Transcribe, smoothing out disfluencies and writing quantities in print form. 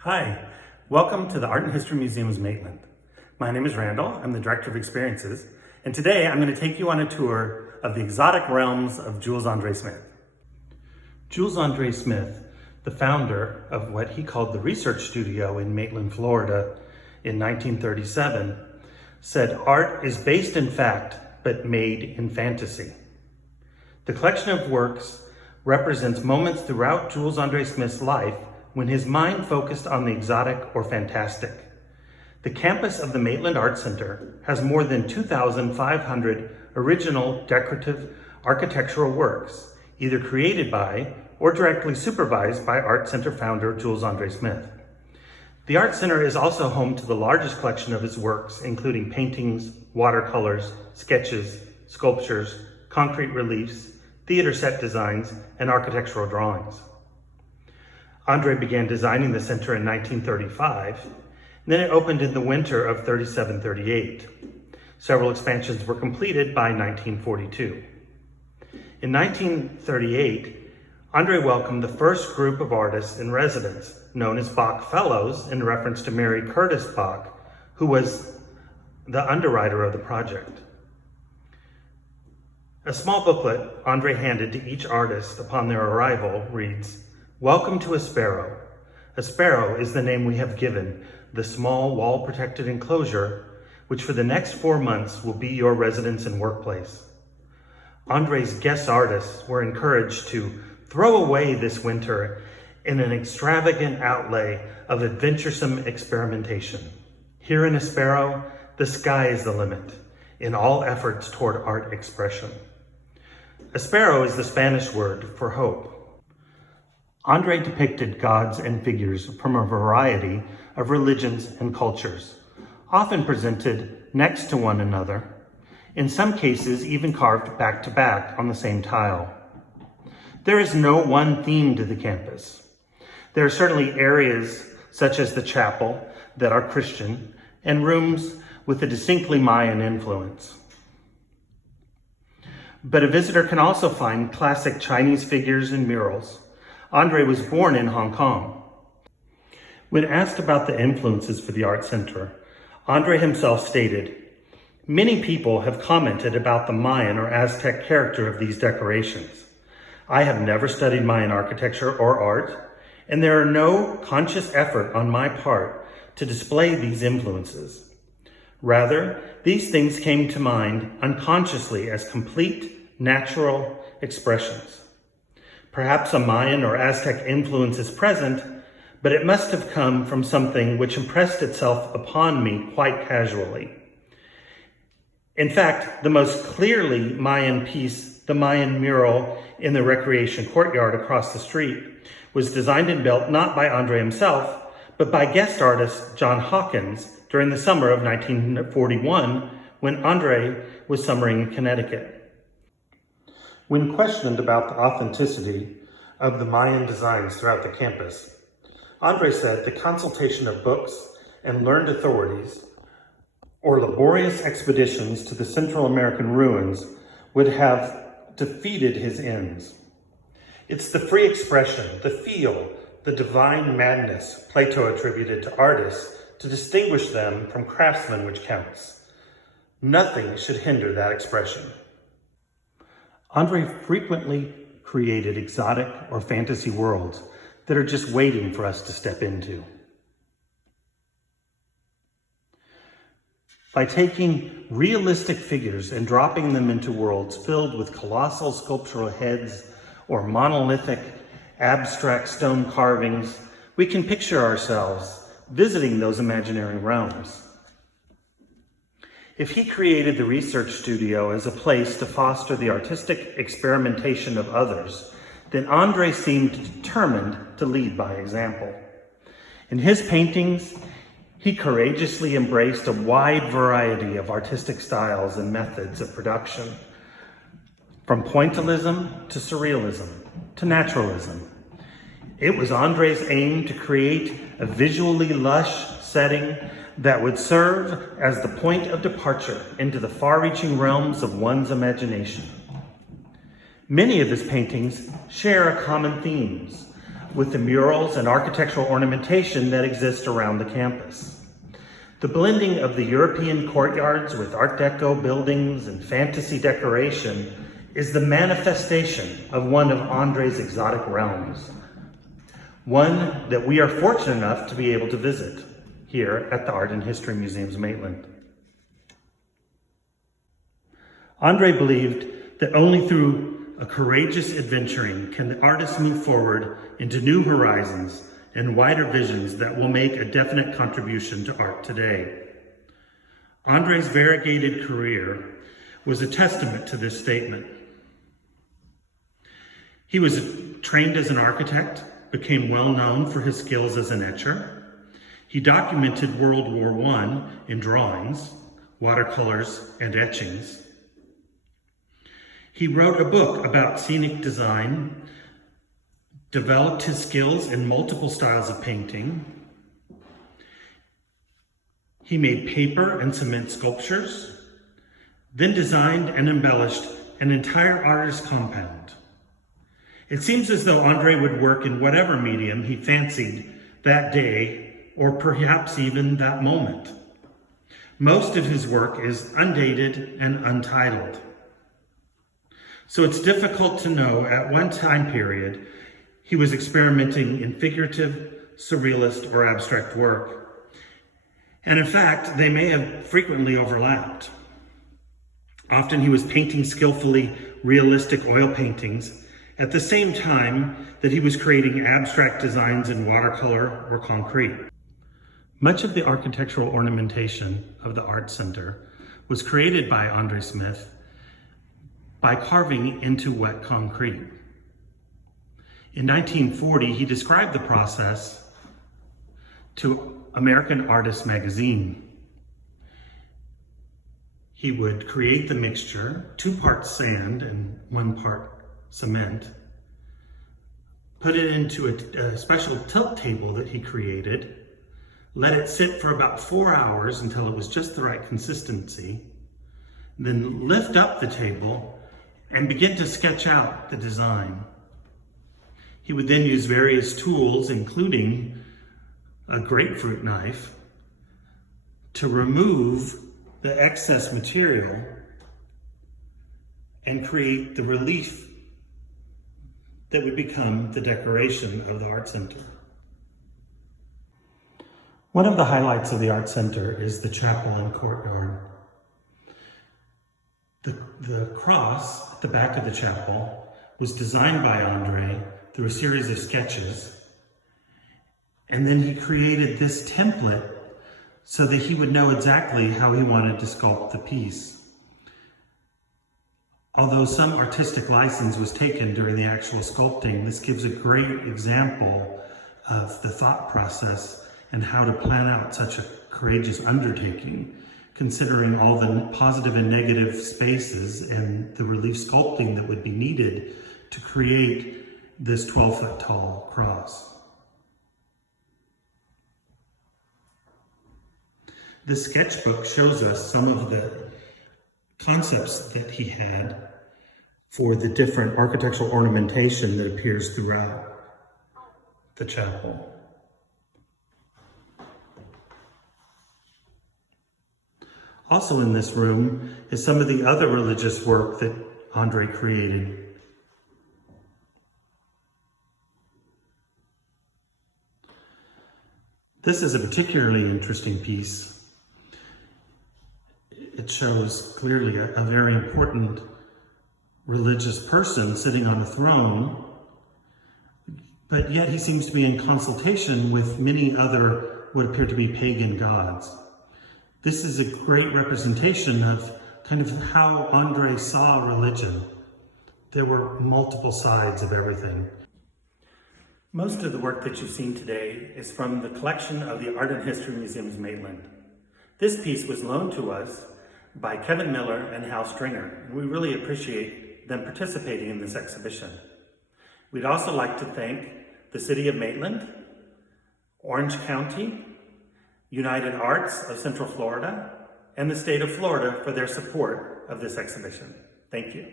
Hi, welcome to the Art and History Museum's Maitland. My name is Randall, I'm the Director of Experiences, and today I'm going to take you on a tour of the exotic realms of Jules André Smith. Jules André Smith, the founder of what he called the Research Studio in Maitland, Florida in 1937, said art is based in fact, but made in fantasy. The collection of works represents moments throughout Jules André Smith's life when his mind focused on the exotic or fantastic. The campus of the Maitland Art Center has more than 2,500 original decorative architectural works, either created by or directly supervised by Art Center founder Jules André Smith. The Art Center is also home to the largest collection of his works, including paintings, watercolors, sketches, sculptures, concrete reliefs, theater set designs, and architectural drawings. André began designing the center in 1935, and then it opened in the winter of 37-38. Several expansions were completed by 1942. In 1938, André welcomed the first group of artists in residence, known as Bach Fellows, in reference to Mary Curtis Bach, who was the underwriter of the project. A small booklet André handed to each artist upon their arrival reads, "Welcome to Espero. Espero is the name we have given the small wall-protected enclosure, which for the next 4 months will be your residence and workplace." André's guest artists were encouraged to throw away this winter in an extravagant outlay of adventuresome experimentation. Here in Espero, the sky is the limit in all efforts toward art expression. Espero is the Spanish word for hope. André depicted gods and figures from a variety of religions and cultures, often presented next to one another, in some cases even carved back to back on the same tile. There is no one theme to the campus. There are certainly areas such as the chapel that are Christian and rooms with a distinctly Mayan influence. But a visitor can also find classic Chinese figures and murals. André was born in Hong Kong. When asked about the influences for the Art Center, André himself stated, "Many people have commented about the Mayan or Aztec character of these decorations. I have never studied Mayan architecture or art, and there are no conscious effort on my part to display these influences. Rather, these things came to mind unconsciously as complete, natural expressions. Perhaps a Mayan or Aztec influence is present, but it must have come from something which impressed itself upon me quite casually. In fact, the most clearly Mayan piece, the Mayan mural in the recreation courtyard across the street, was designed and built not by André himself, but by guest artist John Hawkins during the summer of 1941, when André was summering in Connecticut. When questioned about the authenticity of the Mayan designs throughout the campus, André said the consultation of books and learned authorities or laborious expeditions to the Central American ruins would have defeated his ends. It's the free expression, the feel, the divine madness Plato attributed to artists to distinguish them from craftsmen which counts. Nothing should hinder that expression." André frequently created exotic or fantasy worlds that are just waiting for us to step into. By taking realistic figures and dropping them into worlds filled with colossal sculptural heads or monolithic abstract stone carvings, we can picture ourselves visiting those imaginary realms. If he created the Research Studio as a place to foster the artistic experimentation of others, then André seemed determined to lead by example. In his paintings, he courageously embraced a wide variety of artistic styles and methods of production, from pointillism to surrealism to naturalism. It was André's aim to create a visually lush setting that would serve as the point of departure into the far-reaching realms of one's imagination. Many of his paintings share a common themes, with the murals and architectural ornamentation that exist around the campus. The blending of the European courtyards with Art Deco buildings and fantasy decoration is the manifestation of one of André's exotic realms, one that we are fortunate enough to be able to visit here at the Art and History Museum's Maitland. André believed that only through a courageous adventuring can the artist move forward into new horizons and wider visions that will make a definite contribution to art today. André's variegated career was a testament to this statement. He was trained as an architect, became well known for his skills as an etcher. He documented World War I in drawings, watercolors, and etchings. He wrote a book about scenic design, developed his skills in multiple styles of painting. He made paper and cement sculptures, then designed and embellished an entire artist compound. It seems as though André would work in whatever medium he fancied that day, or perhaps even that moment. Most of his work is undated and untitled. So it's difficult to know at one time period he was experimenting in figurative, surrealist, or abstract work. And in fact, they may have frequently overlapped. Often he was painting skillfully realistic oil paintings at the same time that he was creating abstract designs in watercolor or concrete. Much of the architectural ornamentation of the Art Center was created by André Smith by carving into wet concrete. In 1940, he described the process to American Artist magazine. He would create the mixture, 2 parts sand and 1 part cement, put it into a special tilt table that he created, let it sit for about 4 hours until it was just the right consistency, then lift up the table and begin to sketch out the design. He would then use various tools, including a grapefruit knife, to remove the excess material and create the relief that would become the decoration of the Art Center. One of the highlights of the Art Center is the Chaplain Courtyard. The cross at the back of the chapel was designed by André through a series of sketches. And then he created this template so that he would know exactly how he wanted to sculpt the piece. Although some artistic license was taken during the actual sculpting, this gives a great example of the thought process and how to plan out such a courageous undertaking, considering all the positive and negative spaces and the relief sculpting that would be needed to create this 12-foot tall cross. This sketchbook shows us some of the concepts that he had for the different architectural ornamentation that appears throughout the chapel. Also in this room is some of the other religious work that André created. This is a particularly interesting piece. It shows clearly a very important religious person sitting on a throne, but yet he seems to be in consultation with many other what appear to be pagan gods. This is a great representation of kind of how André saw religion. There were multiple sides of everything. Most of the work that you've seen today is from the collection of the Art and History Museum's Maitland. This piece was loaned to us by Kevin Miller and Hal Stringer, and we really appreciate them participating in this exhibition. We'd also like to thank the City of Maitland, Orange County, United Arts of Central Florida, and the state of Florida for their support of this exhibition. Thank you.